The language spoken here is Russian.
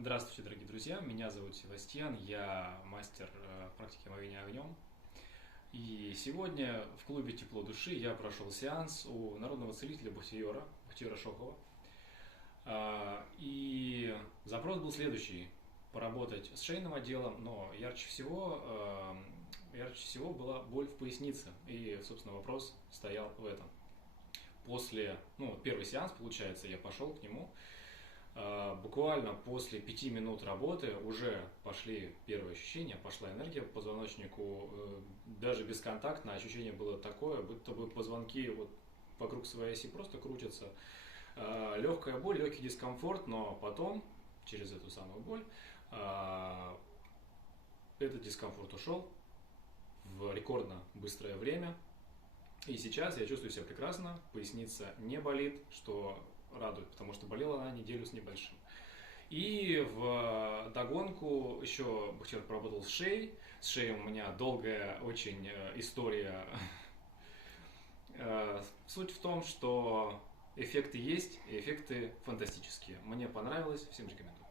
Здравствуйте, дорогие друзья! Меня зовут Севастьян, я мастер практики омовения огнем. И сегодня в клубе «Тепло души» я прошел сеанс у народного целителя Бахтиера Шохова. И запрос был следующий: поработать с шейным отделом, но ярче всего была боль в пояснице. И, собственно, вопрос стоял в этом. Первый сеанс, получается, я пошел к нему. Буквально после 5 минут работы уже пошли первые ощущения, пошла энергия по позвоночнику, даже бесконтактно ощущение было такое, будто бы позвонки вот вокруг своей оси просто крутятся. Легкая боль, легкий дискомфорт, но потом, через эту самую боль, этот дискомфорт ушел в рекордно быстрое время. И сейчас я чувствую себя прекрасно, поясница не болит, что радует, потому что болела она неделю с небольшим. И в догонку еще Бахтиер поработал с шеей. С шеей у меня долгая очень история. Суть в том, что эффекты есть, и эффекты фантастические. Мне понравилось, всем рекомендую.